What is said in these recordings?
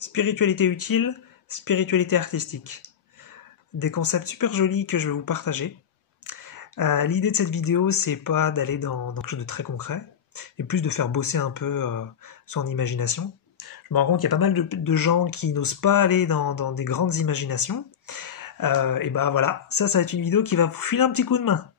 Spiritualité utile, spiritualité artistique. Des concepts super jolis que je vais vous partager. L'idée de cette vidéo, c'est pas d'aller dans quelque chose de très concret, mais plus de faire bosser un peu son imagination. Je me rends compte qu'il y a pas mal de gens qui n'osent pas aller dans des grandes imaginations. Et bah voilà, ça va être une vidéo qui va vous filer un petit coup de main.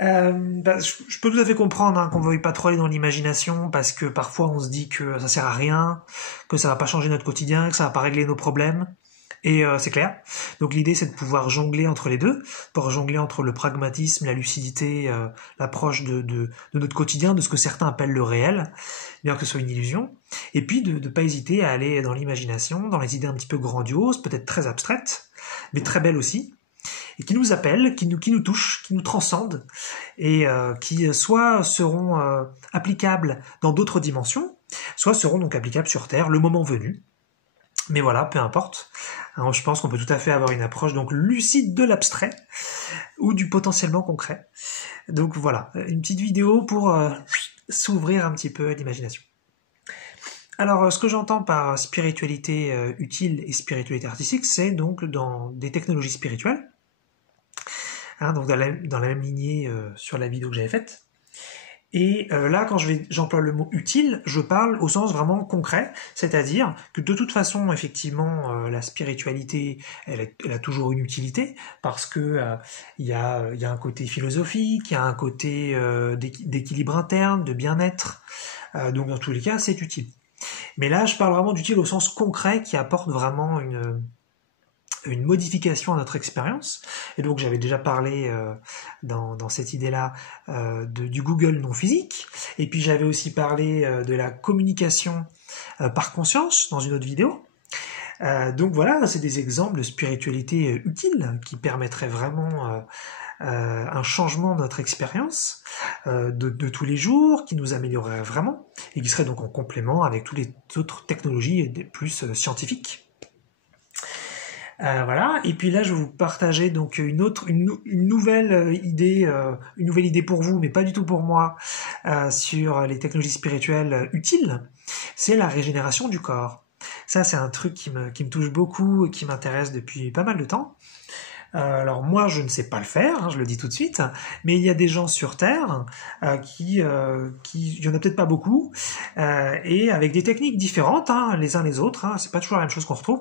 Je peux tout à fait comprendre qu'on veuille pas trop aller dans l'imagination parce que parfois on se dit que ça sert à rien, que ça va pas changer notre quotidien, que ça va pas régler nos problèmes. Et c'est clair. Donc l'idée c'est de pouvoir jongler entre les deux, pour jongler entre le pragmatisme, la lucidité, l'approche de notre quotidien, de ce que certains appellent le réel, bien que ce soit une illusion. Et puis de pas hésiter à aller dans l'imagination, dans les idées un petit peu grandioses, peut-être très abstraites, mais très belles aussi, et qui nous appellent, qui nous touchent, qui nous transcendent, et qui soit seront applicables dans d'autres dimensions, soit seront donc applicables sur Terre le moment venu. Mais voilà, peu importe. Alors, je pense qu'on peut tout à fait avoir une approche donc lucide de l'abstrait ou du potentiellement concret. Donc voilà, une petite vidéo pour s'ouvrir un petit peu à l'imagination. Alors, ce que j'entends par spiritualité utile et spiritualité artistique, c'est donc dans des technologies spirituelles, donc dans la même lignée sur la vidéo que j'avais faite. Et là, quand j'emploie le mot utile, je parle au sens vraiment concret, c'est-à-dire que de toute façon, effectivement, la spiritualité, elle a toujours une utilité, parce que il y a un côté philosophique, il y a un côté d'équilibre interne, de bien-être, donc dans tous les cas, c'est utile. Mais là, je parle vraiment d'utile au sens concret, qui apporte vraiment une modification à notre expérience. Et donc j'avais déjà parlé dans cette idée-là du Google non physique. Et puis j'avais aussi parlé de la communication par conscience dans une autre vidéo. Donc voilà, c'est des exemples de spiritualité utile qui permettraient vraiment un changement de notre expérience de tous les jours, qui nous améliorerait vraiment, et qui serait donc en complément avec toutes les autres technologies plus scientifiques. Voilà. Et puis là, je vais vous partager donc une nouvelle idée pour vous, mais pas du tout pour moi, sur les technologies spirituelles utiles. C'est la régénération du corps. Ça, c'est un truc qui me touche beaucoup et qui m'intéresse depuis pas mal de temps. Alors moi, je ne sais pas le faire, je le dis tout de suite, mais il y a des gens sur Terre il y en a peut-être pas beaucoup, et avec des techniques différentes, les uns les autres. C'est pas toujours la même chose qu'on retrouve.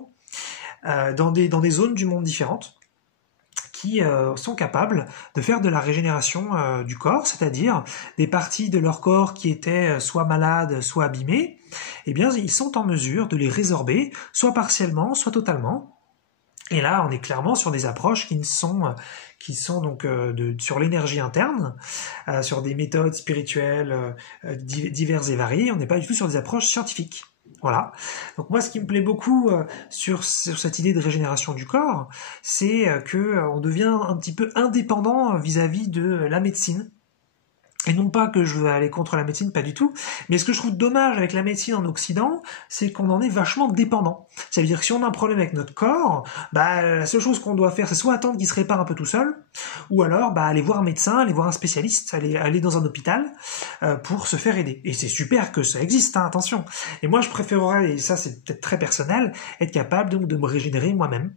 Dans des zones du monde différentes, qui sont capables de faire de la régénération du corps, c'est-à-dire des parties de leur corps qui étaient soit malades, soit abîmées, eh bien ils sont en mesure de les résorber, soit partiellement, soit totalement. Et là, on est clairement sur des approches qui sont donc sur l'énergie interne, sur des méthodes spirituelles diverses et variées. On n'est pas du tout sur des approches scientifiques. Voilà. Donc moi, ce qui me plaît beaucoup sur cette idée de régénération du corps, c'est que on devient un petit peu indépendant vis-à-vis de la médecine. Et non pas que je veux aller contre la médecine, pas du tout, mais ce que je trouve dommage avec la médecine en Occident, c'est qu'on en est vachement dépendant. Ça veut dire que si on a un problème avec notre corps, la seule chose qu'on doit faire, c'est soit attendre qu'il se répare un peu tout seul, ou alors aller voir un médecin, aller voir un spécialiste, aller dans un hôpital pour se faire aider. Et c'est super que ça existe, attention. Et moi, je préférerais, et ça c'est peut-être très personnel, être capable donc de me régénérer moi-même.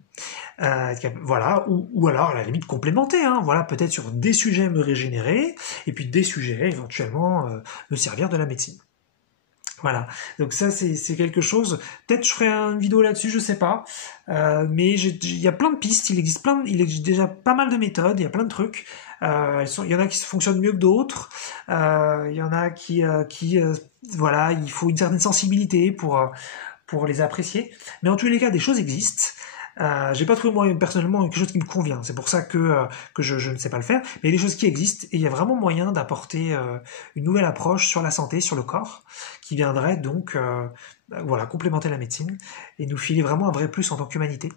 Voilà, ou alors à la limite complémenter, voilà, peut-être sur des sujets me régénérer, et puis des sujets éventuellement me servir de la médecine. Voilà, donc ça c'est quelque chose, peut-être je ferai une vidéo là-dessus, je sais pas, mais il y a plein de pistes, il existe déjà pas mal de méthodes, il y a plein de trucs, il y en a qui fonctionnent mieux que d'autres, il y en a qui voilà, il faut une certaine sensibilité pour les apprécier, mais en tous les cas des choses existent. J'ai pas trouvé moi personnellement quelque chose qui me convient, c'est pour ça que je ne sais pas le faire, mais il y a des choses qui existent et il y a vraiment moyen d'apporter une nouvelle approche sur la santé, sur le corps, qui viendrait donc voilà, complémenter la médecine et nous filer vraiment un vrai plus en tant qu'humanité.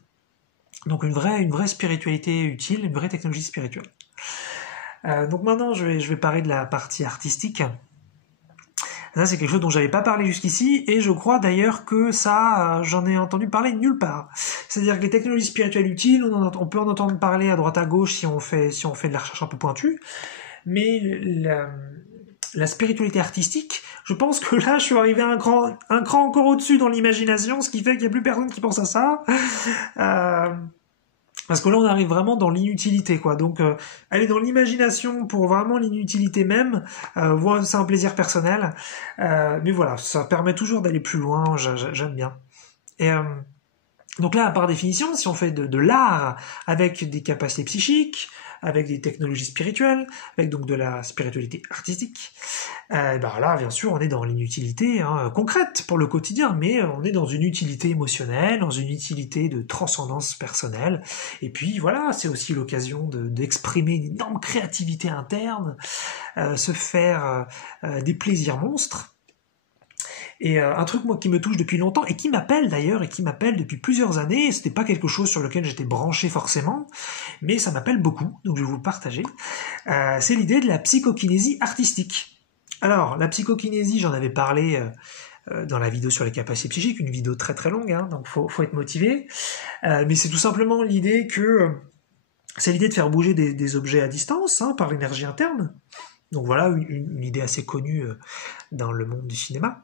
Donc une vraie spiritualité utile, une vraie technologie spirituelle. Donc maintenant je vais parler de la partie artistique. Ça, c'est quelque chose dont j'avais pas parlé jusqu'ici, et je crois d'ailleurs que ça, j'en ai entendu parler nulle part. C'est-à-dire que les technologies spirituelles utiles, on peut en entendre parler à droite à gauche si on fait de la recherche un peu pointue, mais la spiritualité artistique, je pense que là, je suis arrivé un cran encore au-dessus dans l'imagination, ce qui fait qu'il n'y a plus personne qui pense à ça. Parce que là, on arrive vraiment dans l'inutilité, quoi. Donc, aller dans l'imagination pour vraiment l'inutilité même, c'est un plaisir personnel. Mais voilà, ça permet toujours d'aller plus loin, j'aime bien. Et donc là, par définition, si on fait de l'art avec des capacités psychiques, avec des technologies spirituelles, avec donc de la spiritualité artistique, ben là, bien sûr, on est dans l'inutilité concrète pour le quotidien, mais on est dans une utilité émotionnelle, dans une utilité de transcendance personnelle. Et puis voilà, c'est aussi l'occasion d'exprimer une énorme créativité interne, se faire des plaisirs monstres. Et un truc moi qui me touche depuis longtemps et qui m'appelle d'ailleurs et qui m'appelle depuis plusieurs années, c'était pas quelque chose sur lequel j'étais branché forcément, mais ça m'appelle beaucoup, donc je vais vous le partager. C'est l'idée de la psychokinésie artistique. Alors la psychokinésie, j'en avais parlé dans la vidéo sur les capacités psychiques, une vidéo très très longue, donc faut être motivé. Mais c'est tout simplement l'idée que c'est l'idée de faire bouger des objets à distance par l'énergie interne. Donc voilà une idée assez connue dans le monde du cinéma.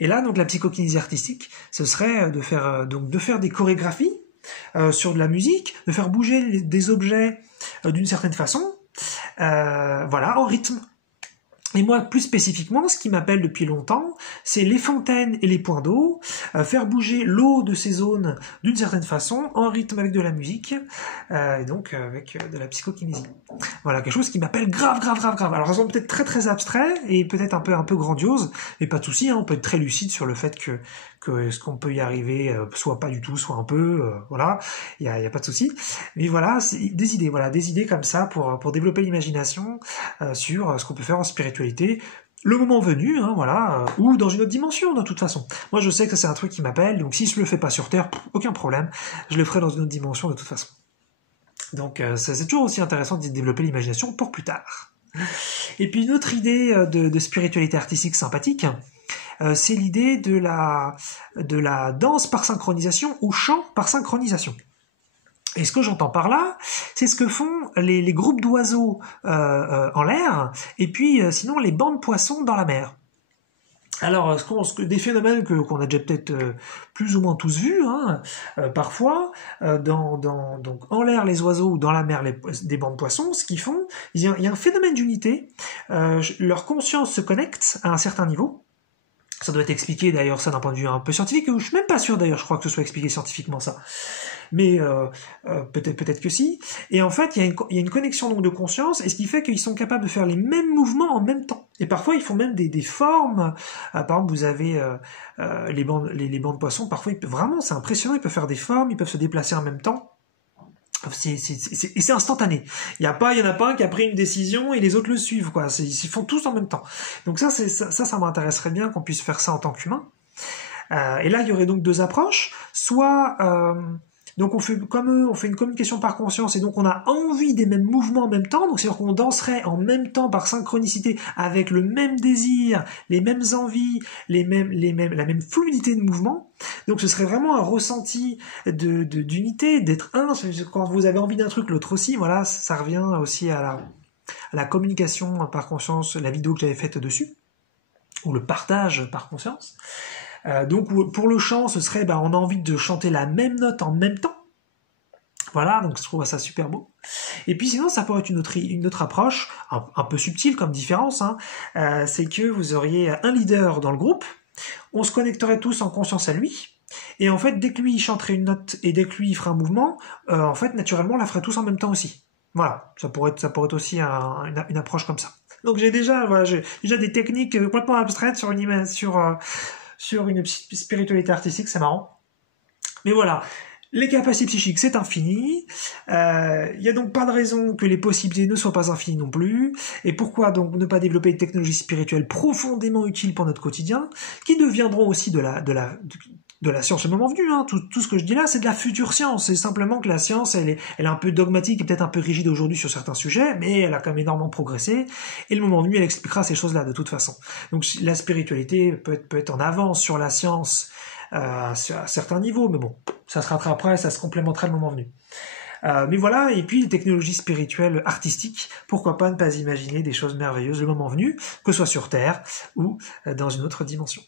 Et là, donc la psychokinésie artistique, ce serait de faire des chorégraphies sur de la musique, de faire bouger des objets d'une certaine façon, voilà, en rythme. Et moi, plus spécifiquement, ce qui m'appelle depuis longtemps, c'est les fontaines et les points d'eau, faire bouger l'eau de ces zones d'une certaine façon, en rythme avec de la musique, et donc avec de la psychokinésie. Voilà, quelque chose qui m'appelle grave. Alors ça semble peut-être très très abstrait, et peut-être un peu grandiose, mais pas de souci, on peut être très lucide sur le fait que ce qu'on peut y arriver, soit pas du tout, soit un peu, voilà, il y a pas de souci. Mais voilà, c'est des idées comme ça pour développer l'imagination sur ce qu'on peut faire en spiritualité, le moment venu, voilà, ou dans une autre dimension de toute façon. Moi je sais que ça c'est un truc qui m'appelle, donc si je le fais pas sur Terre, aucun problème, je le ferai dans une autre dimension de toute façon. Donc c'est toujours aussi intéressant de développer l'imagination pour plus tard. Et puis une autre idée de spiritualité artistique sympathique, c'est l'idée de la danse par synchronisation ou chant par synchronisation. Et ce que j'entends par là, c'est ce que font les groupes d'oiseaux en l'air, et puis sinon les bancs de poissons dans la mer. Alors, des phénomènes qu'on a déjà peut-être plus ou moins tous vus, parfois, donc en l'air les oiseaux ou dans la mer des bancs de poissons, ce qu'ils font, il y a un phénomène d'unité, leur conscience se connecte à un certain niveau. Ça doit être expliqué d'ailleurs ça d'un point de vue un peu scientifique, ou je suis même pas sûr d'ailleurs, je crois que ce soit expliqué scientifiquement ça. Mais peut-être que si. Et en fait, il y a une connexion donc de conscience, et ce qui fait qu'ils sont capables de faire les mêmes mouvements en même temps. Et parfois, ils font même des formes. Par exemple, vous avez les bancs de poissons, parfois, vraiment, c'est impressionnant, ils peuvent faire des formes, ils peuvent se déplacer en même temps. C'est instantané. Il y en a pas un qui a pris une décision et les autres le suivent, quoi. Ils font tous en même temps. Donc ça m'intéresserait bien qu'on puisse faire ça en tant qu'humain. Et là, il y aurait donc deux approches. Soit, donc on fait comme eux, on fait une communication par conscience et donc on a envie des mêmes mouvements en même temps. Donc c'est-à-dire qu'on danserait en même temps par synchronicité avec le même désir, les mêmes envies, la même fluidité de mouvement. Donc ce serait vraiment un ressenti d'unité, d'être un. Quand vous avez envie d'un truc, l'autre aussi. Voilà, ça revient aussi à la communication par conscience, la vidéo que j'avais faite dessus, ou le partage par conscience. Donc pour le chant, ce serait, on a envie de chanter la même note en même temps. Voilà, donc je trouve ça super beau. Et puis sinon, ça pourrait être une autre approche, un peu subtile comme différence, c'est que vous auriez un leader dans le groupe, on se connecterait tous en conscience à lui, et en fait, dès que lui il chanterait une note et dès que lui il ferait un mouvement, en fait, naturellement, on la ferait tous en même temps aussi. Voilà, ça pourrait être aussi une approche comme ça. Donc j'ai déjà des techniques complètement abstraites sur une spiritualité artistique, c'est marrant. Mais voilà, les capacités psychiques, c'est infini. Il y a donc pas de raison que les possibilités ne soient pas infinies non plus. Et pourquoi donc ne pas développer des technologies spirituelles profondément utiles pour notre quotidien, qui deviendront aussi de la science le moment venu. Tout ce que je dis là, c'est de la future science. C'est simplement que la science, elle est un peu dogmatique et peut-être un peu rigide aujourd'hui sur certains sujets, mais elle a quand même énormément progressé. Et le moment venu, elle expliquera ces choses-là de toute façon. Donc la spiritualité peut être en avance sur la science à certains niveaux, mais bon, ça se rattrapera et ça se complémentera le moment venu. Mais voilà, et puis les technologies spirituelles artistiques, pourquoi pas ne pas imaginer des choses merveilleuses le moment venu, que ce soit sur Terre ou dans une autre dimension.